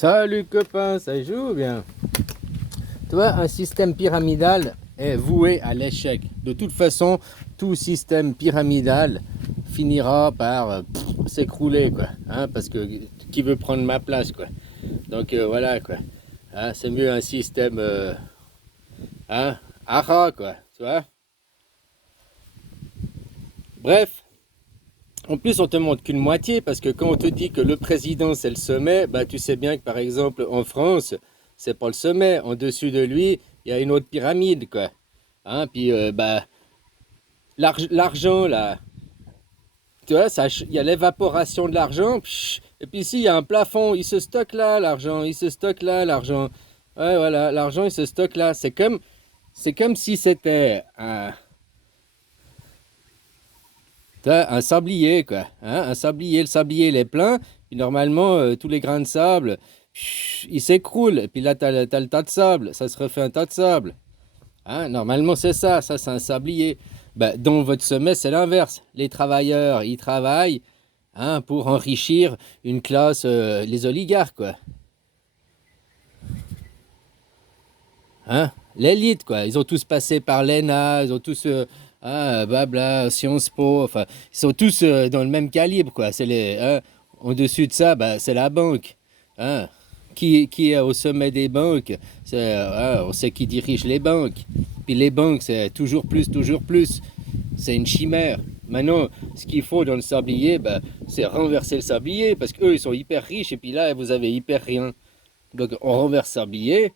Salut copain, ça joue bien. Tu vois, un système pyramidal est voué à l'échec. De toute façon, tout système pyramidal finira par s'écrouler, quoi. Hein, parce que qui veut prendre ma place, quoi. Donc voilà, quoi. Hein, c'est mieux un système hein, ara, quoi. Tu vois. Bref. En plus, on te montre qu'une moitié, parce que quand on te dit que le président c'est le sommet, bah tu sais bien que par exemple en France, c'est pas le sommet. En dessus de lui, il y a une autre pyramide, quoi. Hein, puis bah l'argent là, tu vois, il y a l'évaporation de l'argent, et puis ici il y a un plafond, il se stocke là l'argent, il se stocke là l'argent. Ouais, voilà, l'argent il se stocke là. C'est comme si c'était un sablier, quoi. Hein, un sablier, le sablier, il est plein. Puis normalement, tous les grains de sable, ils s'écroulent. Et puis là, t'as le tas de sable. Ça se refait un tas de sable. Hein, normalement, c'est ça. Ça, c'est un sablier. Ben, dans votre sommet, c'est l'inverse. Les travailleurs, ils travaillent hein, pour enrichir une classe, les oligarques, quoi. Hein, l'élite, quoi. Ils ont tous passé par l'ENA, ils ont tous, blabla, Sciences Po, enfin, ils sont tous dans le même calibre, quoi. C'est les, hein, au-dessus de ça, bah, c'est la banque. Hein. Qui est au sommet des banques, on sait qui dirige les banques. Puis les banques, c'est toujours plus, toujours plus. C'est une chimère. Maintenant, ce qu'il faut dans le sablier, bah, c'est renverser le sablier, parce qu'eux, ils sont hyper riches, et puis là, vous avez hyper rien. Donc, on renverse le sablier.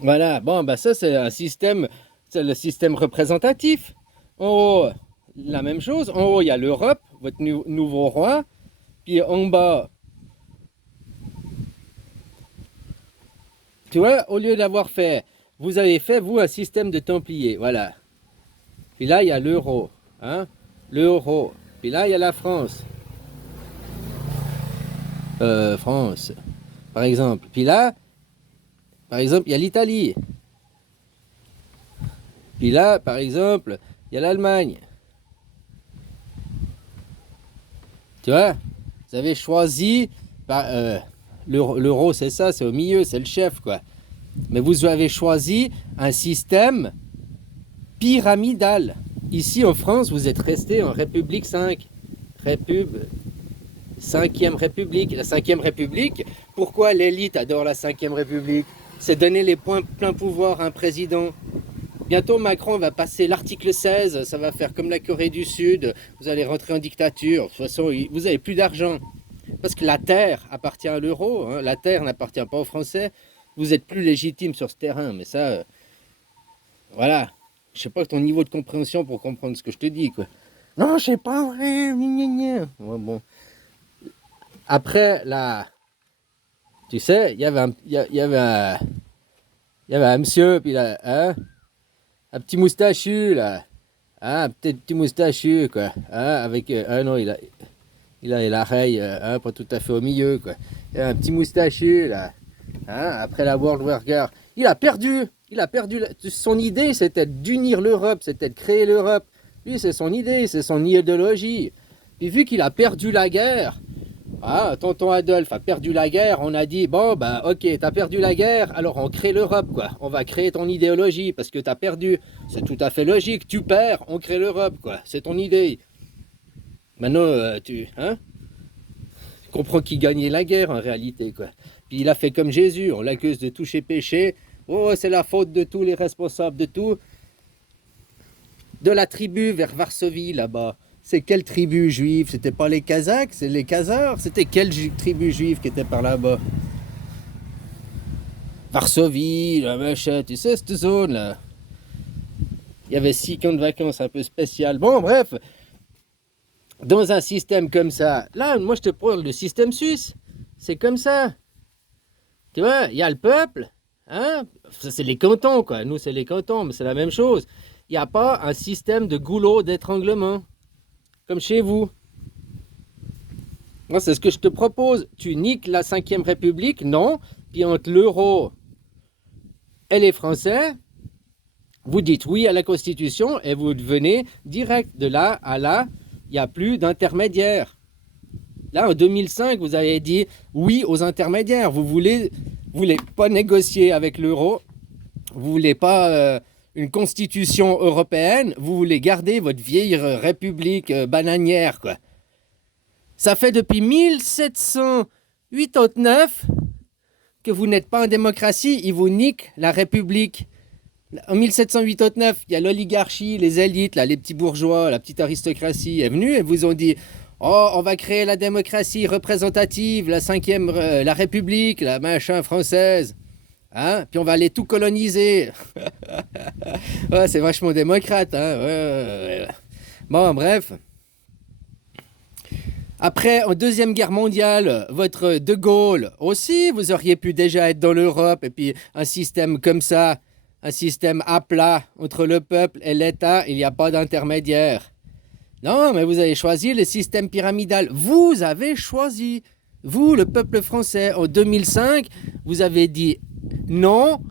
Voilà, bon, bah ça c'est un système, c'est le système représentatif. En haut, la même chose. En haut, il y a l'Europe, votre nouveau roi. Puis en bas, tu vois, au lieu d'avoir fait, vous avez fait, vous, un système de Templiers. Voilà. Puis là, il y a l'euro. Hein, l'euro. Puis là, il y a la France. France, par exemple. Puis là, par exemple, il y a l'Italie. Puis là, par exemple, il y a l'Allemagne. Tu vois, vous avez choisi, bah, l'euro c'est ça, c'est au milieu, c'est le chef quoi. Mais vous avez choisi un système pyramidal. Ici en France, vous êtes resté en République 5. Cinquième République. La Cinquième République, pourquoi l'élite adore la Cinquième République? C'est donner les points plein pouvoir à un président. Bientôt, Macron va passer l'article 16, ça va faire comme la Corée du Sud, vous allez rentrer en dictature. De toute façon, vous n'avez plus d'argent. Parce que la terre appartient à l'euro, hein. La terre n'appartient pas aux Français. Vous êtes plus légitime sur ce terrain, mais ça, voilà. Je sais pas ton niveau de compréhension pour comprendre ce que je te dis, quoi. Non, je sais pas, ouais, ouais, bon. Après, là, tu sais, il y avait un monsieur, puis là, hein, un petit moustachu, là. Ah, peut-être petit moustachu, quoi. Ah, avec. Ah non, il a l'oreille pas tout à fait au milieu, quoi. Il a un petit moustachu, là. Hein, après la World Burger. Il a perdu. Il a perdu. Son idée, c'était d'unir l'Europe, c'était de créer l'Europe. Lui, c'est son idée, c'est son idéologie. Puis vu qu'il a perdu la guerre, tonton Adolphe a perdu la guerre, on a dit, bon, bah, ok, t'as perdu la guerre, alors on crée l'Europe, quoi. On va créer ton idéologie, parce que t'as perdu. C'est tout à fait logique, tu perds, on crée l'Europe, quoi. C'est ton idée. Maintenant, hein, tu comprends qui gagnait la guerre, en réalité, quoi. Puis il a fait comme Jésus, on l'accuse de toucher péché. Oh, c'est la faute de tous les responsables de tout. De la tribu vers Varsovie, là-bas. C'est quelle tribu juive? C'était pas les Kazakhs, c'est les Khazars. C'était quelle tribu juive qui était par là-bas? Varsovie, la machin, tu sais, cette zone-là. Il y avait 6 camps de vacances un peu spécial. Bon, bref, dans un système comme ça, là, moi, je te parle du système suisse. C'est comme ça. Tu vois, il y a le peuple, hein? Ça, c'est les cantons, quoi. Nous, c'est les cantons, mais c'est la même chose. Il n'y a pas un système de goulot d'étranglement, comme chez vous. Moi, c'est ce que je te propose. Tu niques la 5ème République, non. Puis entre l'euro et les Français, vous dites oui à la Constitution et vous devenez direct. De là à là, il n'y a plus d'intermédiaire. Il Là, en 2005, vous avez dit oui aux intermédiaires. Vous voulez pas négocier avec l'euro. Vous voulez pas une constitution européenne. Vous voulez garder votre vieille république bananière, quoi. Ça fait depuis 1789 que vous n'êtes pas en démocratie. Ils vous niquent la république. En 1789, il y a l'oligarchie, les élites, là, les petits bourgeois, la petite aristocratie est venue et vous ont dit « Oh, on va créer la démocratie représentative, la République, la machin française. Hein? Puis on va aller tout coloniser. » Ouais, c'est vachement démocrate. Hein? Ouais. Bon, bref. Après, en Deuxième Guerre mondiale, votre De Gaulle aussi, vous auriez pu déjà être dans l'Europe et puis un système comme ça. Un système à plat entre le peuple et l'État, il n'y a pas d'intermédiaire. Non, mais vous avez choisi le système pyramidal. Vous avez choisi, vous, le peuple français, en 2005, vous avez dit non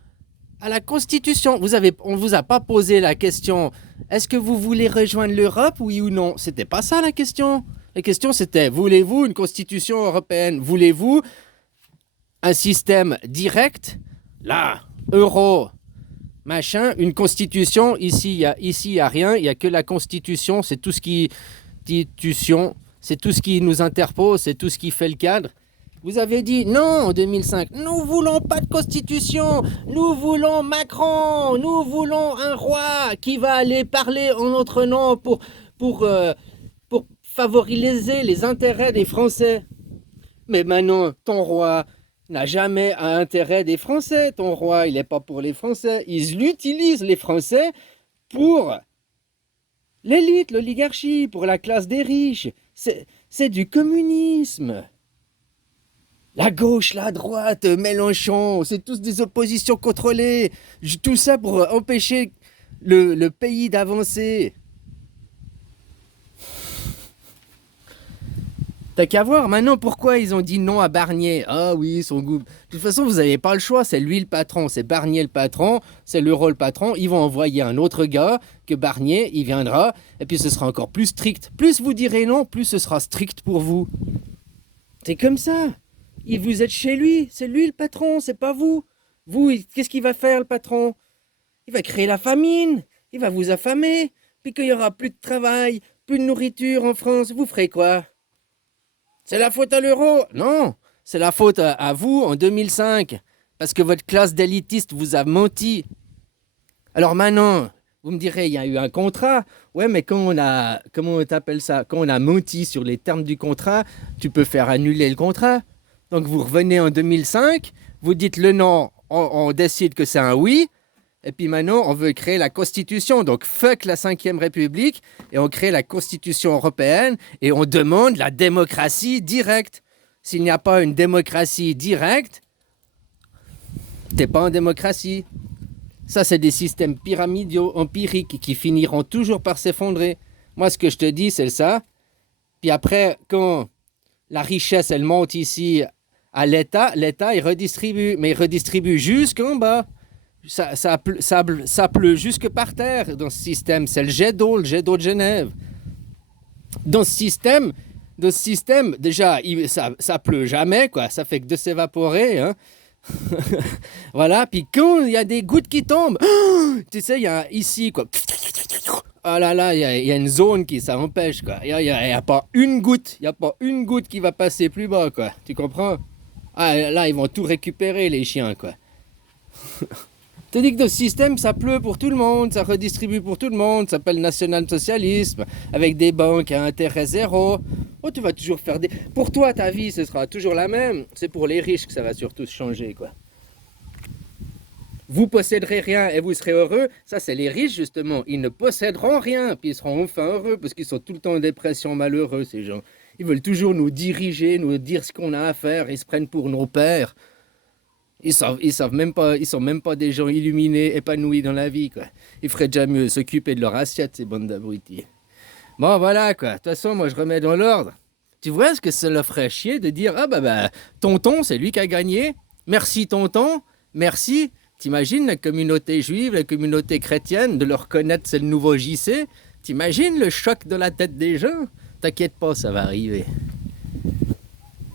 à la Constitution. On ne vous a pas posé la question, est-ce que vous voulez rejoindre l'Europe, oui ou non? C'était pas ça la question. La question c'était, voulez-vous une Constitution européenne? Voulez-vous un système direct? Là, euro. Machin, une constitution, ici, il y a rien, il n'y a que la constitution, c'est tout ce qui nous interpose, c'est tout ce qui fait le cadre. Vous avez dit non en 2005, nous voulons pas de constitution, nous voulons Macron, nous voulons un roi qui va aller parler en notre nom pour favoriser les intérêts des Français. Mais maintenant, ton roi n'a jamais un intérêt des Français. Ton roi, il n'est pas pour les Français. Ils utilisent les Français pour l'élite, l'oligarchie, pour la classe des riches. C'est du communisme. La gauche, la droite, Mélenchon, c'est tous des oppositions contrôlées. Tout ça pour empêcher le pays d'avancer. T'as qu'à voir maintenant pourquoi ils ont dit non à Barnier. Ah oui, son goût. De toute façon, vous n'avez pas le choix. C'est lui le patron, c'est Barnier le patron, c'est l'euro le patron. Ils vont envoyer un autre gars que Barnier, il viendra, et puis ce sera encore plus strict. Plus vous direz non, plus ce sera strict pour vous. C'est comme ça. Vous êtes chez lui, c'est lui le patron, c'est pas vous. Vous, qu'est-ce qu'il va faire le patron? Il va créer la famine, il va vous affamer, puis qu'il y aura plus de travail, plus de nourriture en France. Vous ferez quoi? C'est la faute à l'euro? Non, c'est la faute à vous en 2005, parce que votre classe d'élitistes vous a menti. Alors maintenant, vous me direz, il y a eu un contrat. Ouais, mais quand on a, comment on t'appelle ça? Quand on a menti sur les termes du contrat, tu peux faire annuler le contrat. Donc vous revenez en 2005, vous dites le non, on décide que c'est un oui, et puis maintenant on veut créer la Constitution. Donc fuck la 5e République, et on crée la Constitution européenne, et on demande la démocratie directe. S'il n'y a pas une démocratie directe, t'es pas en démocratie. Ça, c'est des systèmes pyramidaux, empiriques, qui finiront toujours par s'effondrer. Moi, ce que je te dis, c'est ça. Puis après, quand la richesse, elle monte ici à l'État, l'État, il redistribue. Mais il redistribue jusqu'en bas. Ça pleut jusque par terre dans ce système. C'est le jet d'eau de Genève. Dans ce système, déjà, ça pleut jamais, quoi. Ça fait que de s'évaporer, hein. Voilà, puis quand il y a des gouttes qui tombent, tu sais, il y a ici, quoi. Ah là là, il y a une zone qui ça empêche, quoi. Il y a pas une goutte, qui va passer plus bas, quoi. Tu comprends? Ah là, ils vont tout récupérer, les chiens, quoi. Tu dis que dans ce système, ça pleut pour tout le monde, ça redistribue pour tout le monde, ça s'appelle national-socialisme, avec des banques à intérêt zéro. Oh, tu vas toujours faire des... Pour toi, ta vie, ce sera toujours la même. C'est pour les riches que ça va surtout changer, quoi. Vous posséderez rien et vous serez heureux. Ça, c'est les riches, justement. Ils ne posséderont rien, puis ils seront enfin heureux, parce qu'ils sont tout le temps en dépression, malheureux, ces gens. Ils veulent toujours nous diriger, nous dire ce qu'on a à faire. Ils se prennent pour nos pères. Ils savent même pas, ils sont même pas des gens illuminés, épanouis dans la vie, quoi. Ils feraient déjà mieux s'occuper de leur assiette, ces bandes d'abrutis. Bon, voilà, quoi. De toute façon, moi, je remets dans l'ordre. Tu vois ce que ça leur ferait chier de dire « Ah, bah, tonton, c'est lui qui a gagné. Merci, tonton. Merci. » T'imagines la communauté juive, la communauté chrétienne, de le reconnaître, c'est le nouveau JC? T'imagines le choc dans la tête des gens? T'inquiète pas, ça va arriver.